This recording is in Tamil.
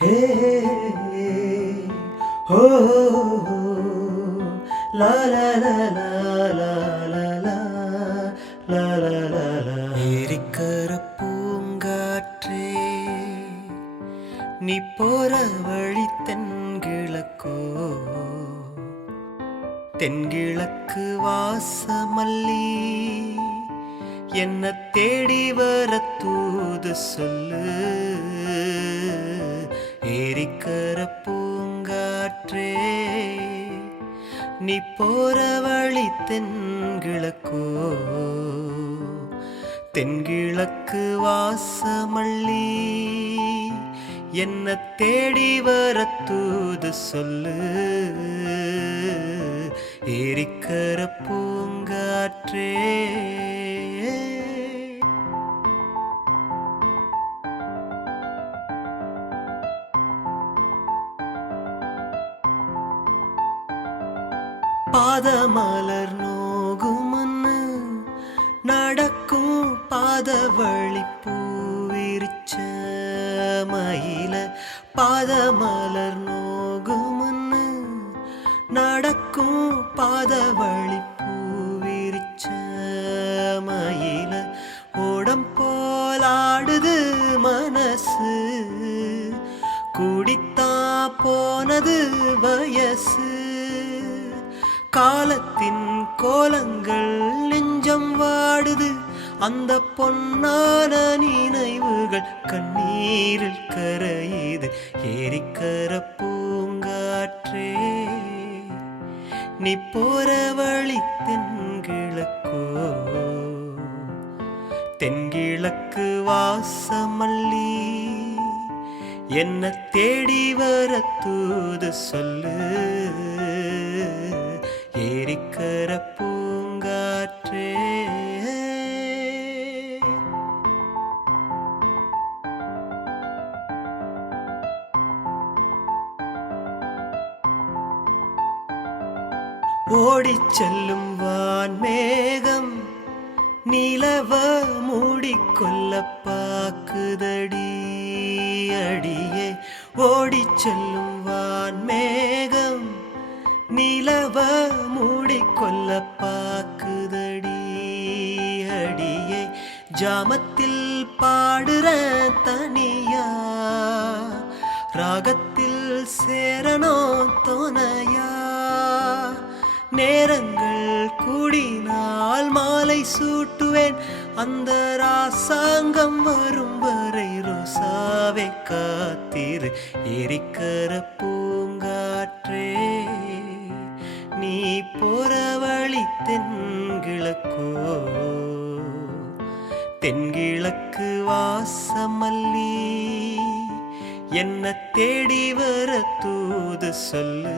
Hey, hey, hey, ho, ho, ho, la la la la la la la la la la la. ஏரிக்கர Poongatre நீ போற வழி தென்கிழக்கோ, தென்கிழக்கு வாசமல்லி என்ன தேடி வர தூது சொல்லு. ஏரிக்கர பூங்காற்றே நீ போற வழி தென்கிழக்கோ, தென்கிழக்கு வாசமல்லி என்ன தேடி வர தூது சொல்லு. ஏரிக்கர பூங்காற்றே பாதமலர் நோகுமன்னு நடக்கும் பாத வழி பூவிரிச்ச மயில. பாதமலர் நோகுமன்னு நடக்கும் பாத வழி பூவிரிச்ச மயில. ஓடம் போலாடுது மனசு, குடித்தா போனது வயசு. காலத்தின் கோலங்கள் நெஞ்சம் வாடுது, அந்த பொன்னான நினைவுகள் கண்ணீரில் கரையுது. ஏரிக்கர பூங்காற்றே நீ போற வழி தென்கிழக்கோ, தென்கிழக்கு வாசமல்லி என்ன தேடி வர தூது சொல்லு. ஏரிக்கர பூங்காற்றே ஓடிச் செல்லும் வான்மேகம் நிலவ மூடிக்கொள்ள பாக்குதடி அடியே. ஓடிச் செல்லும் வான்மேகம் நிலவ மூடிக்கொள்ள பாக்குதடி அடியே. ஜாமத்தில் பாடுற தனியா, ராகத்தில் சேரணும் துணையா. நேரங்கள் கூடினால் மாலை சூட்டுவேன், அந்த ராசாங்கம் வரும் வரை ரோசாவை காத்திரு. ஏரிக்கர பூங்காற்றே நீ போற வழி தென்கிழக்கோ, தென்கிழக்கு வாசமல்லி என்ன தேடி வர தூது சொல்லு.